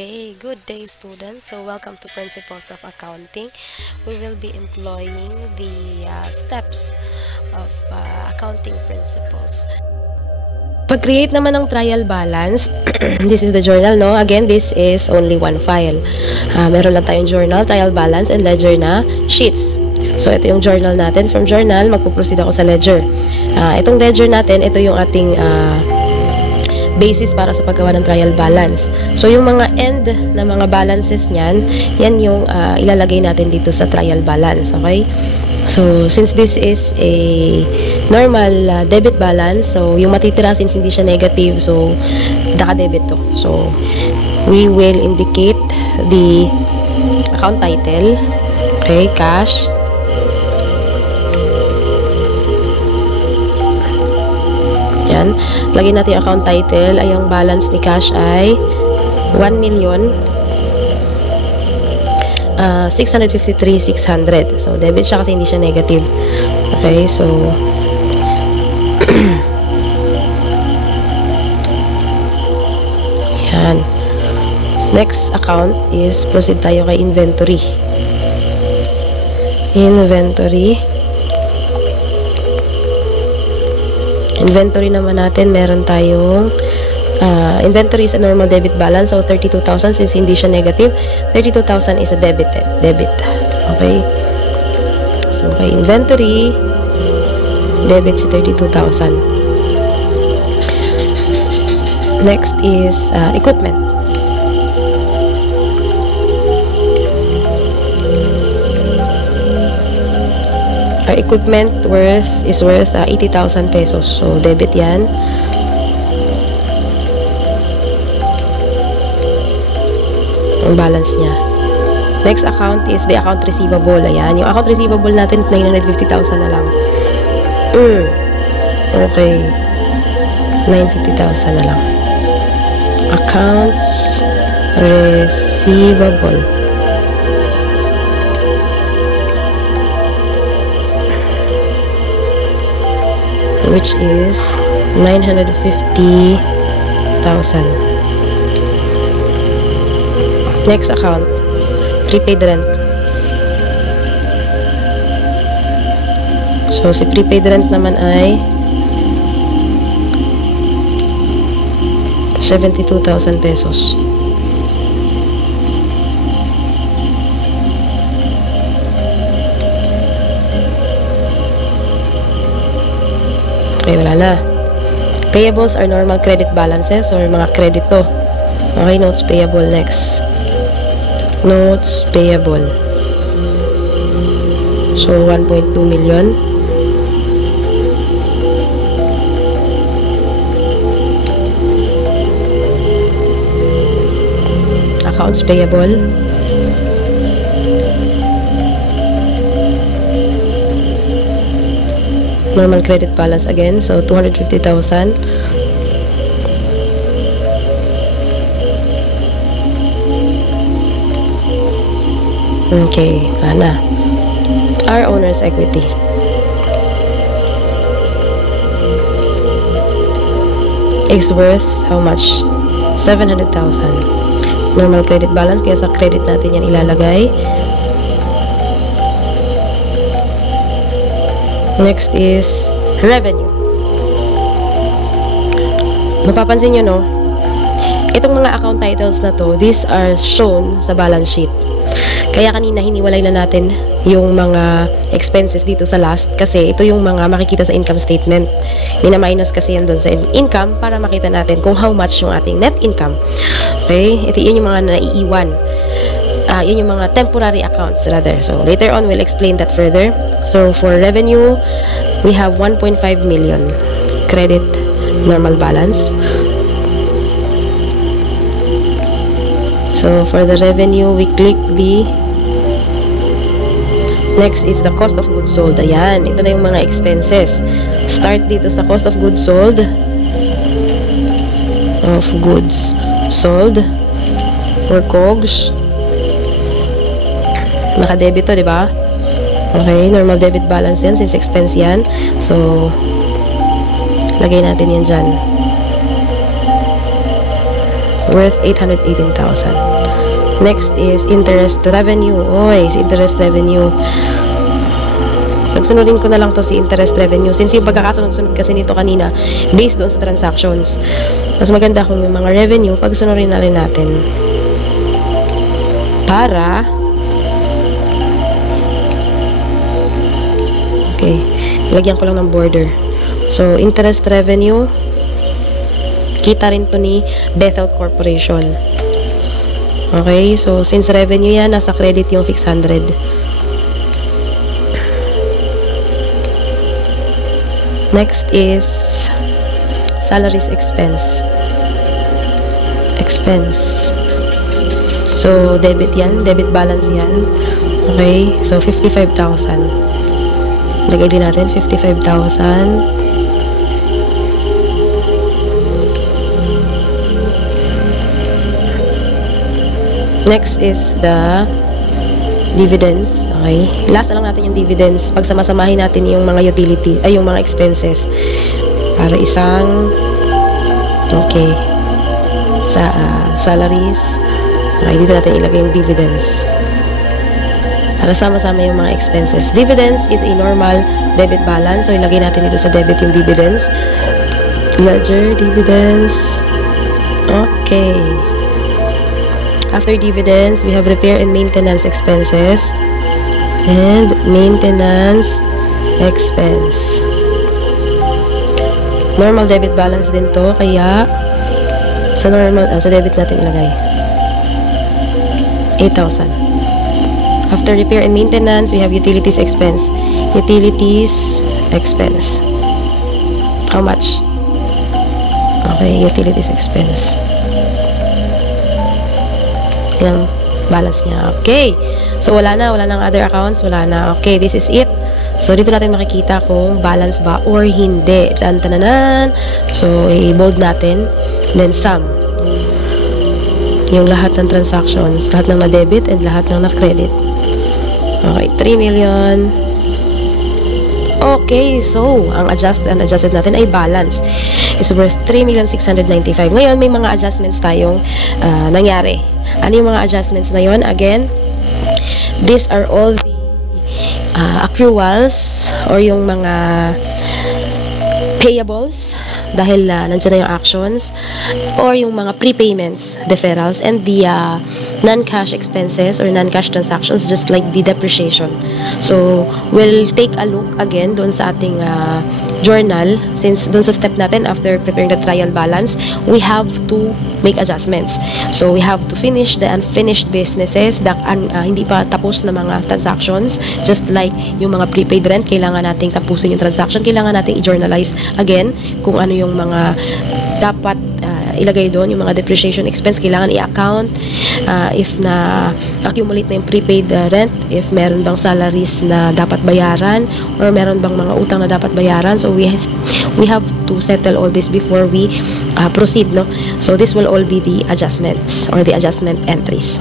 Okay, good day students. So welcome to Principles of Accounting. We will be employing the steps of accounting principles. Pag-create naman ng trial balance, this is the journal, no? Again, this is only one file. Meron lang tayong journal, trial balance, and ledger na sheets. So, ito yung journal natin. From journal, magpo-proceed ako sa ledger. Itong ledger natin, ito yung ating basis para sa paggawa ng trial balance. So, yung mga end na mga balances niyan, yan yung ilalagay natin dito sa trial balance, okay? So, since this is a normal debit balance, so yung matitira since hindi siya negative, so naka-debit to. So, we will indicate the account title, okay, cash, yan. Lagyan natin yung account title, ay yung balance ni cash ay 1,653,600. So, debit siya kasi hindi siya negative. Okay, so yan. Next account is proceed tayo kay inventory. Inventory naman natin, meron tayong inventory is a normal debit balance, so 32,000 since hindi siya negative, 32,000 is a debit. Okay, so kay inventory, debit si 32,000. Next is equipment. Our equipment is worth 80,000 pesos. So, debit yan. Ang balance niya. Next account is the account receivable. Ayan. Yung account receivable natin, 950,000 na lang. Okay. 950,000 na lang. Accounts receivable. Which is 950,000. Next account, prepaid rent. So, si prepaid rent naman ay 72,000 pesos. Okay, wala na. Payables are normal credit balances or mga credit to. Okay, notes payable next. Notes payable. So, 1.2 million. Accounts payable. Normal credit balance again, so 250,000. Okay, wala na. Our owner's equity. Is worth how much? 700,000. Normal credit balance, kaya sa credit natin yan ilalagay. Next is revenue. Mapapansin nyo, no? Itong mga account titles na to, these are shown sa balance sheet. Kaya kanina hiniwalay na natin yung mga expenses dito sa last kasi ito yung mga makikita sa income statement. Mina-minus kasi yan doon sa income para makita natin kung how much yung ating net income. Okay? Ito yun yung mga naiiwan. Yun yung mga temporary accounts rather. So, later on, we'll explain that further. So, for revenue, we have 1.5 million credit normal balance. So, for the revenue, we click the next is the cost of goods sold. Ayan, ito na yung mga expenses. Start dito sa cost of goods sold. Or COGS. Naka-debit to, di ba? Okay, normal debit balance yan since expense yan. So, lagay natin yan dyan. worth 818,000. Next is interest revenue. Oy, si interest revenue. Pagsunodin ko na lang to si interest revenue. Since yung pagkakasunod-sunod kasi nito kanina, based doon sa transactions. Mas maganda kung yung mga revenue, pagsunodin na rin natin. Para, okay, lagyan ko lang ng border. So, interest revenue, kita rin to ni Bethel Corporation. Okay, so since revenue yan, nasa credit yung 600. Next is salaries expense. So, debit yan, debit balance yan. Okay, so 55,000. Lagay din natin 55,000. Next is the dividends. Okay. Last na lang natin yung dividends. Pagsama-samahin natin yung mga utility, ay yung mga expenses. Para isang okay. Sa salaries. Okay, dito natin ilagay yung dividends. Para sama-sama yung mga expenses. Dividends is a normal debit balance. So, ilagay natin dito sa debit yung dividends. Ledger, dividends. Okay. After dividends, we have repair and maintenance expenses and maintenance expense. Normal debit balance din to, kaya sa normal, sa debit natin ilagay 8,000. After repair and maintenance, we have utilities expense. Utilities expense. How much? Okay, utilities expense. Yung balance niya. Okay. So, wala nang other accounts. Wala na. Okay, this is it. So, dito natin makikita kung balance ba or hindi. Tan-tananan. So, i-bold natin. Then, sum. Yung lahat ng transactions. Lahat ng na-debit and lahat ng na-credit. Okay, 3 million. Okay, so, ang adjusted natin ay balance. Is worth 3,695,000. Ngayon, may mga adjustments tayong nangyari. Ano yung mga adjustments na yon? Again, these are all the accruals or yung mga payables dahil nandiyan na yung actions or yung mga prepayments, deferrals, and the non-cash expenses or non-cash transactions just like the depreciation. So, we'll take a look again doon sa ating journal since doon sa step natin after preparing the trial balance, we have to make adjustments. So, we have to finish the unfinished businesses, hindi pa tapos na mga transactions, just like yung mga prepaid rent, kailangan nating tapusin yung transaction, kailangan nating i-journalize again kung ano yung mga dapat ilagay doon, yung mga depreciation expense, kailangan i-account if na accumulate na yung prepaid rent, if meron bang salaries na dapat bayaran or meron bang mga utang na dapat bayaran. So we have to settle all this before we proceed, no? So this will all be the adjustments or the adjustment entries.